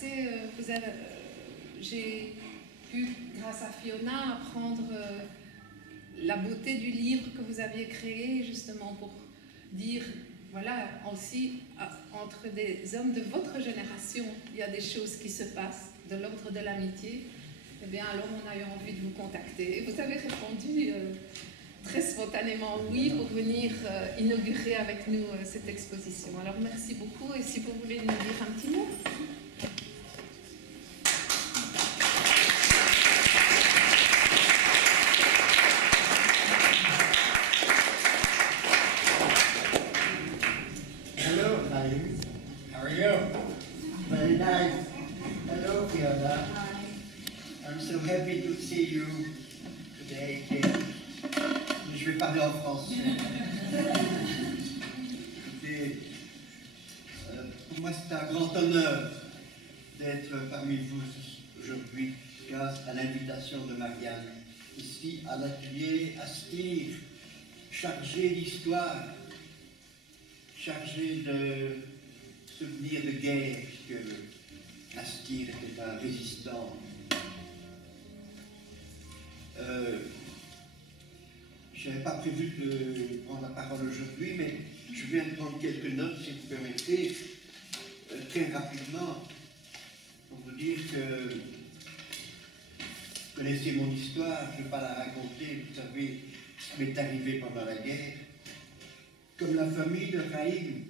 passé, j'ai pu, grâce à Fiona, apprendre la beauté du livre que vous aviez créé, justement pour dire, voilà, aussi, entre des hommes de votre génération, il y a des choses qui se passent de l'ordre de l'amitié. Eh bien, alors on a eu envie de vous contacter. Et vous avez répondu très spontanément oui pour venir inaugurer avec nous cette exposition. Alors merci beaucoup et si vous voulez nous dire un petit mot. Hello, Chaim. How are you? Very nice. Hello, Fiona. I'm so happy to see you today again. Je vais parler en français. Pour moi, c'est un grand honneur d'être parmi vous aujourd'hui, grâce à l'invitation de Marianne, ici à l'atelier Astir, chargé d'histoire, chargé de souvenirs de guerre, puisque Astir était un résistant. Je n'avais pas prévu de prendre la parole aujourd'hui, mais je viens de prendre quelques notes, si vous permettez, très rapidement, pour vous dire que vous connaissez mon histoire, je ne vais pas la raconter, vous savez ce qui m'est arrivé pendant la guerre. Comme la famille de Chaim,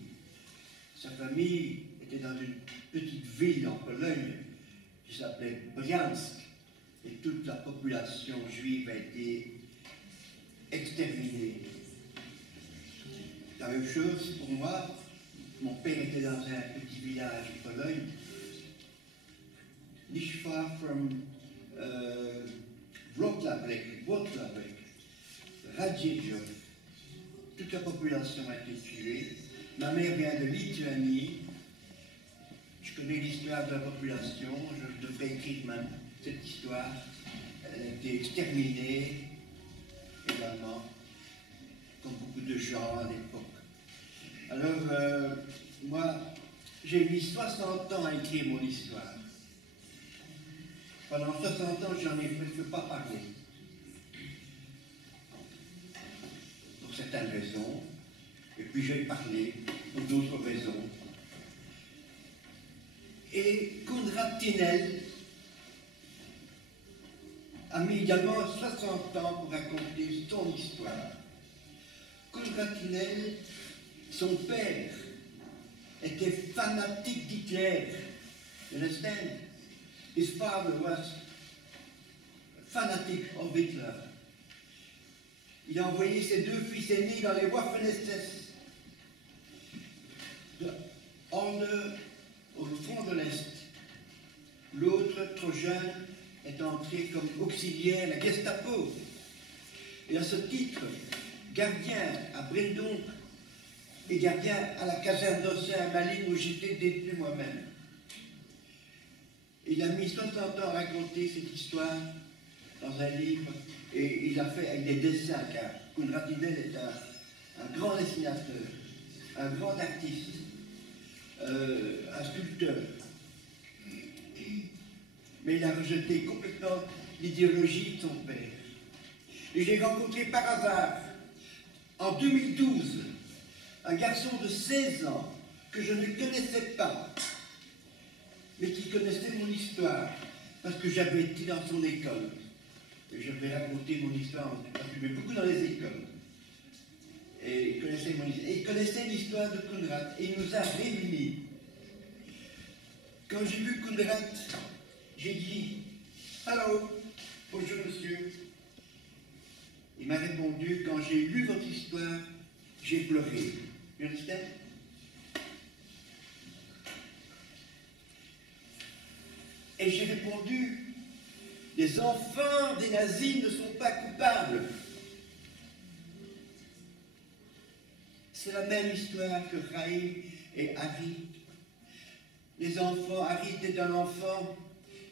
sa famille était dans une petite ville en Pologne qui s'appelait Briansk, et toute la population juive a été exterminée. La même chose pour moi, mon père était dans un petit village en Pologne, not far from Wrocławek, Radziejów. Toute la population a été tuée. Ma mère vient de Lituanie. Je connais l'histoire de la population. Je devrais écrire même cette histoire. Elle a été exterminée également, comme beaucoup de gens à l'époque. Alors, moi, j'ai mis 60 ans à écrire mon histoire. Pendant 60 ans, j'en ai presque pas parlé. Pour certaines raisons. Et puis j'ai parlé pour d'autres raisons. Et Konrad Tinel a mis également 60 ans pour raconter son histoire. Konrad Tinel, son père, était fanatique d'Hitler. You understand? His father was fanatic of Hitler. Il a envoyé ses deux fils aînés dans les Waffen-SS, au front de l'Est. L'autre, trop jeune, est entré comme auxiliaire à la Gestapo. Et à ce titre, gardien à Brendonk et gardien à la caserne d'Ossé à Malines où j'étais détenu moi-même. Il a mis 60 ans à raconter cette histoire dans un livre et il a fait avec des dessins, car Konrad Tinel est un grand dessinateur, un grand artiste, un sculpteur. Mais il a rejeté complètement l'idéologie de son père. Et j'ai rencontré par hasard, en 2012, un garçon de 16 ans que je ne connaissais pas, mais qui connaissait mon histoire, parce que j'avais été dans son école. Et j'avais raconté mon histoire, parce que je vais beaucoup dans les écoles. Et il connaissait mon histoire. Et il connaissait l'histoire de Konrad, et il nous a réunis. Quand j'ai vu Konrad, j'ai dit « Allô, bonjour monsieur ». Il m'a répondu « Quand j'ai lu votre histoire, j'ai pleuré ». You understand? Et j'ai répondu, les enfants des nazis ne sont pas coupables. C'est la même histoire que Chaim et Harry. Les enfants, Harry était un enfant,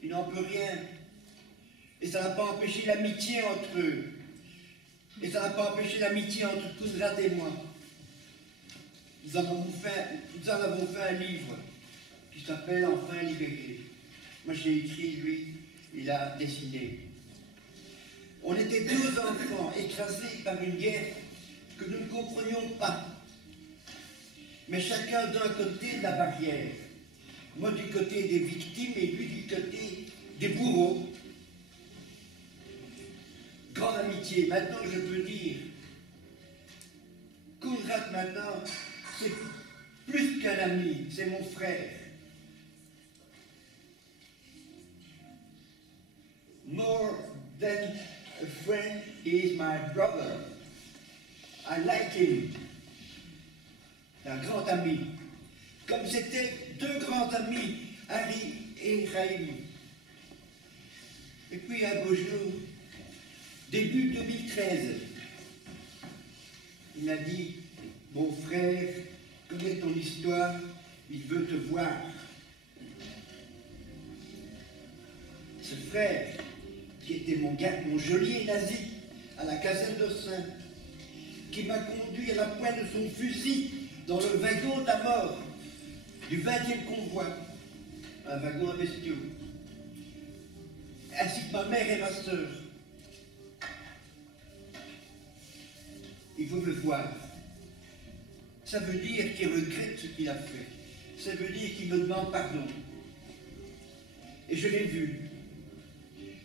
il n'en peut rien. Et ça n'a pas empêché l'amitié entre eux. Et ça n'a pas empêché l'amitié entre Konrad et moi. Nous en avons fait un livre qui s'appelle « Enfin libéré ». Moi j'ai écrit, lui, il a dessiné. On était deux enfants écrasés par une guerre que nous ne comprenions pas. Mais chacun d'un côté de la barrière. Moi du côté des victimes et lui du côté des bourreaux. Grande amitié. Maintenant je peux dire, Conrad maintenant, c'est plus qu'un ami, c'est mon frère. More than a friend, he is my brother. I like him. Un grand ami. Comme c'était deux grands amis, Harry et Raïm. Et puis un beau jour, début 2013, il m'a dit, mon frère, connais ton histoire, il veut te voir. Ce frère, qui était mon geôlier nazi à la caserne d'Ossin, qui m'a conduit à la pointe de son fusil dans le wagon de la mort du 20e convoi, un wagon à bestiaux, ainsi que ma mère et ma sœur. Il faut me voir. Ça veut dire qu'il regrette ce qu'il a fait. Ça veut dire qu'il me demande pardon. Et je l'ai vu.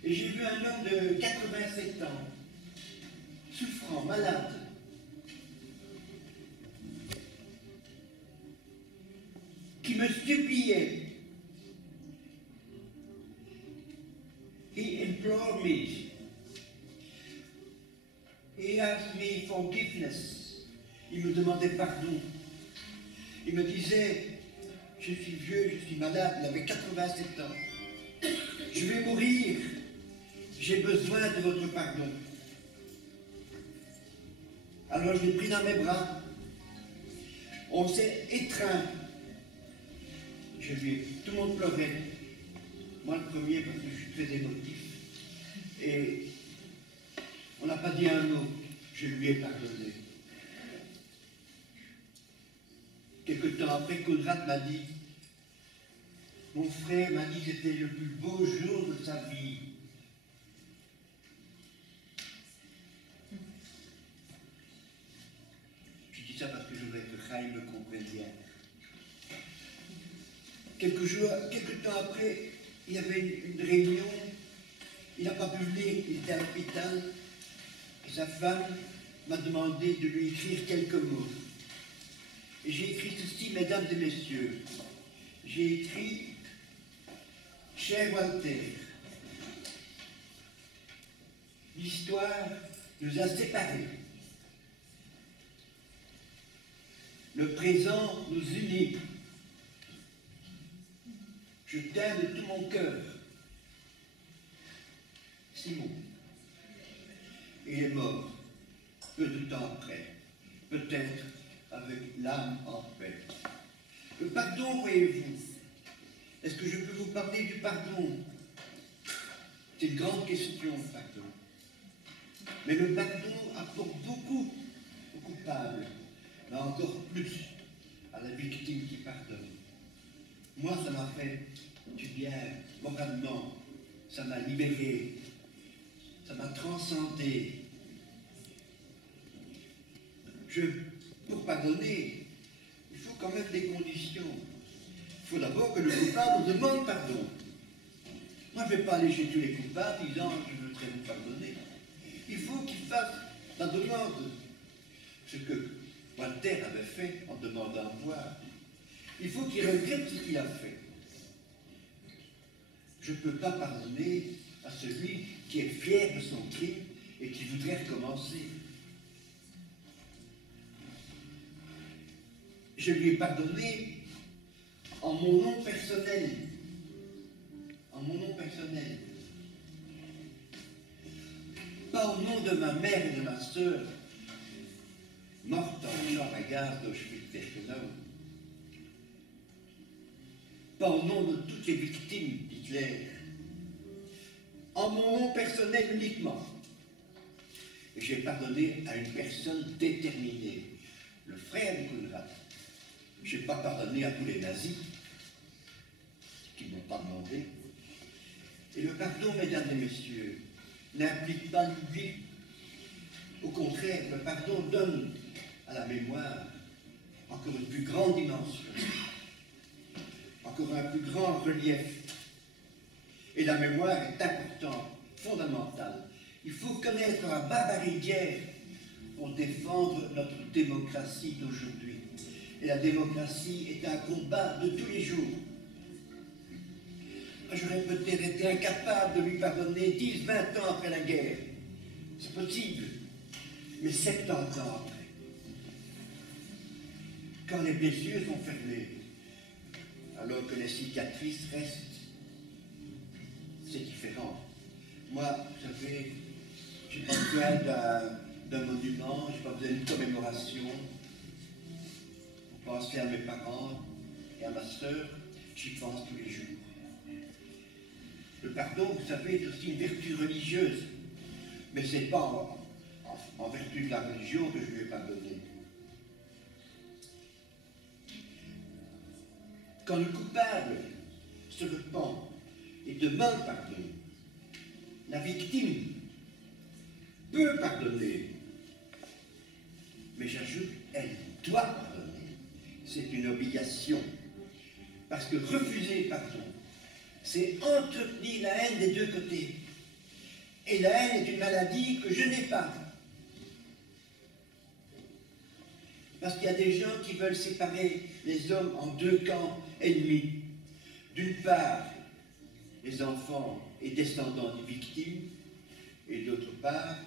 Et j'ai vu un homme de 87 ans, souffrant, malade, qui me suppliait. He implored me. He asked me forgiveness. Il me demandait pardon. Il me disait, je suis vieux, je suis malade, il avait 87 ans. Je vais mourir. J'ai besoin de votre pardon. Alors je l'ai pris dans mes bras. On s'est étreint. Tout le monde pleurait. Moi le premier parce que je suis très émotif. Et on n'a pas dit un mot. Je lui ai pardonné. Quelque temps après, Conrad m'a dit, mon frère m'a dit que c'était le plus beau jour de sa vie. Je dis ça parce que je voudrais que Chaim me comprenne bien. Quelques temps après, il y avait une réunion, il n'a pas pu venir, il était à l'hôpital, et sa femme m'a demandé de lui écrire quelques mots. Et j'ai écrit ceci, mesdames et messieurs. J'ai écrit, cher Walter, l'histoire nous a séparés. Le présent nous unit. Je t'aime de tout mon cœur. Simon. Il est mort peu de temps après, peut-être avec l'âme en paix. Le pardon, voyez-vous, est-ce que je peux vous parler du pardon? C'est une grande question, le pardon. Mais le pardon apporte beaucoup au coupable, mais encore plus à la victime qui pardonne. Moi, ça m'a fait du bien, moralement, ça m'a libéré, ça m'a transcendé. Pour pardonner, il faut quand même des conditions. Il faut d'abord que le coupable demande pardon. Moi, je ne vais pas aller chez tous les coupables disant « je voudrais vous pardonner ». Il faut qu'il fasse la demande. Ce que Walter avait fait en demandant à voir. Il faut qu'il regrette ce qu'il a fait. Je ne peux pas pardonner à celui qui est fier de son crime et qui voudrait recommencer. Je lui ai pardonné en mon nom personnel. En mon nom personnel. Pas au nom de ma mère et de ma sœur, mortes en champ à gaz d'Auschwitz-Birkenau. Pas au nom de toutes les victimes d'Hitler. En mon nom personnel uniquement. Et j'ai pardonné à une personne déterminée, le frère de Conrad. Je n'ai pas pardonné à tous les nazis qui ne m'ont pas demandé. Et le pardon, mesdames et messieurs, n'implique pas l'oubli. Au contraire, le pardon donne à la mémoire encore une plus grande dimension, encore un plus grand relief. Et la mémoire est importante, fondamentale. Il faut connaître la barbarie d'hier pour défendre notre démocratie d'aujourd'hui. Et la démocratie est un combat de tous les jours. J'aurais peut-être été incapable de lui pardonner 10, 20 ans après la guerre. C'est possible. Mais 70 ans après, quand les blessures sont fermées, alors que les cicatrices restent, c'est différent. Moi, vous savez, je n'ai pas besoin d'un monument, je n'ai pas besoin d'une commémoration. Pour penser à mes parents et à ma sœur, j'y pense tous les jours. Le pardon, vous savez, est aussi une vertu religieuse, mais ce n'est pas en vertu de la religion que je lui ai pardonné. Quand le coupable se repent et demande pardon, la victime peut pardonner, mais j'ajoute, elle doit pardonner. C'est une obligation, parce que refuser pardon, c'est entretenir la haine des deux côtés. Et la haine est une maladie que je n'ai pas. Parce qu'il y a des gens qui veulent séparer les hommes en deux camps ennemis. D'une part, les enfants et descendants des victimes, et d'autre part,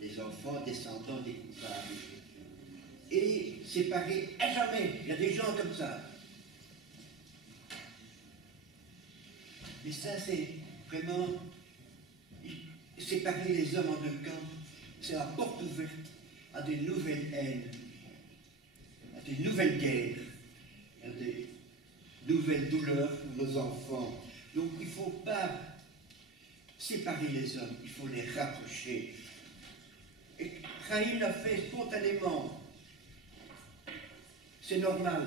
les enfants descendants des coupables. Et séparer à jamais. Il y a des gens comme ça. Mais ça, c'est vraiment séparer les hommes en deux camps. C'est la porte ouverte à des nouvelles haines, à des nouvelles guerres, à des nouvelles douleurs pour nos enfants. Donc il ne faut pas séparer les hommes, il faut les rapprocher. Et Caïn l'a fait spontanément. C'est normal.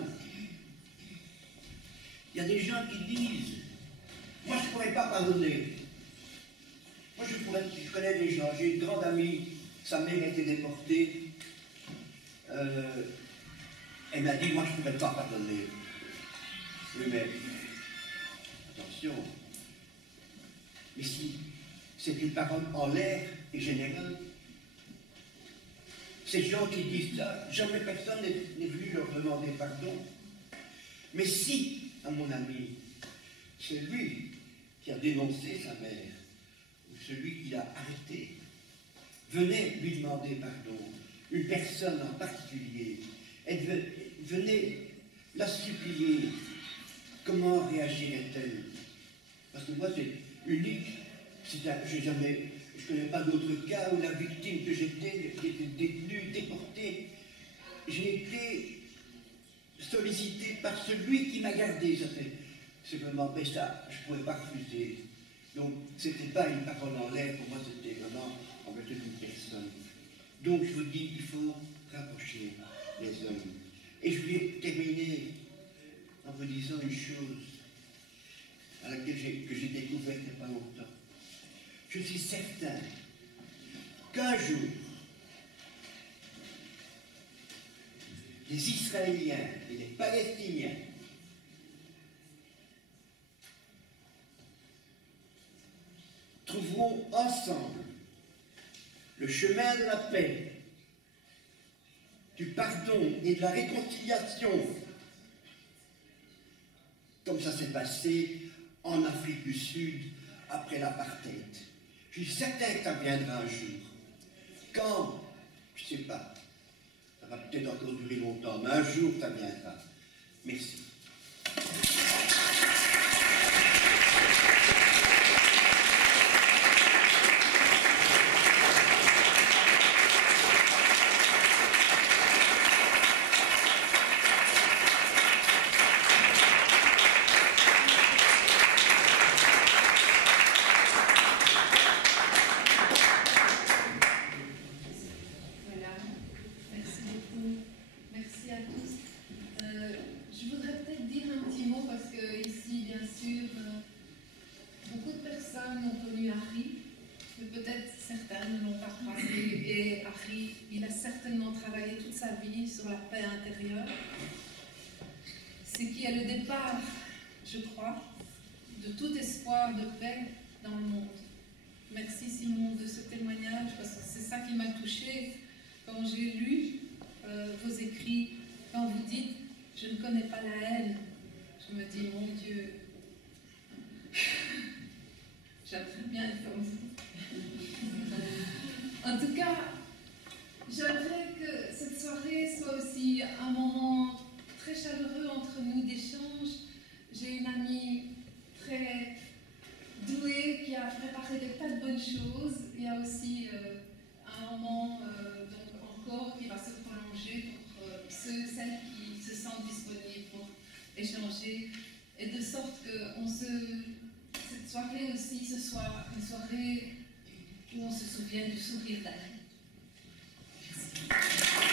Il y a des gens qui disent, moi je ne pourrais pas pardonner. Moi je connais des gens, j'ai une grande amie, sa mère a été déportée. Elle m'a dit, moi je ne pourrais pas pardonner. Oui, mais attention. Mais si c'est une parole en l'air et générale, ces gens qui disent ça, jamais personne n'est venu leur demander pardon. Mais si, à mon ami, c'est lui qui a dénoncé sa mère, ou celui qui l'a arrêté, venez lui demander pardon, une personne en particulier, venez la supplier, comment réagirait-elle? Parce que moi, c'est unique, je ne connais pas d'autres cas où la victime que j'étais était détenue, déportée. J'ai été sollicité par celui qui m'a gardé. C'est vraiment ça, je ne pouvais pas refuser. Donc, ce n'était pas une parole en l'air, pour moi, c'était vraiment en vertu d'une personne. Donc, je vous dis, il faut rapprocher les hommes. Et je vais terminer en vous disant une chose à laquelle j'ai découvert il n'y a pas longtemps. Je suis certain qu'un jour, les Israéliens et les Palestiniens trouveront ensemble le chemin de la paix, du pardon et de la réconciliation, comme ça s'est passé en Afrique du Sud après l'apartheid. Je suis certain que ça viendra un jour. Quand, je ne sais pas, ça va peut-être encore durer longtemps, mais un jour ça viendra. Merci. Voilà, merci beaucoup, merci à tous. Je voudrais peut-être qui est le départ, je crois, de tout espoir de paix dans le monde. Merci Simon de ce témoignage, parce que c'est ça qui m'a touchée quand j'ai lu vos écrits, quand vous dites « je ne connais pas la haine », je me dis « mon Dieu, j'aimerais bien être comme vous ». En tout cas, j'aimerais que cette soirée soit aussi un moment très chaleureux entre nous d'échange. J'ai une amie très douée qui a préparé des tas de bonnes choses. Il y a aussi un moment donc encore qui va se prolonger pour ceux et celles qui se sentent disponibles pour échanger, et de sorte que cette soirée aussi, ce soit une soirée où on se souvient du sourire d'Anne. Merci.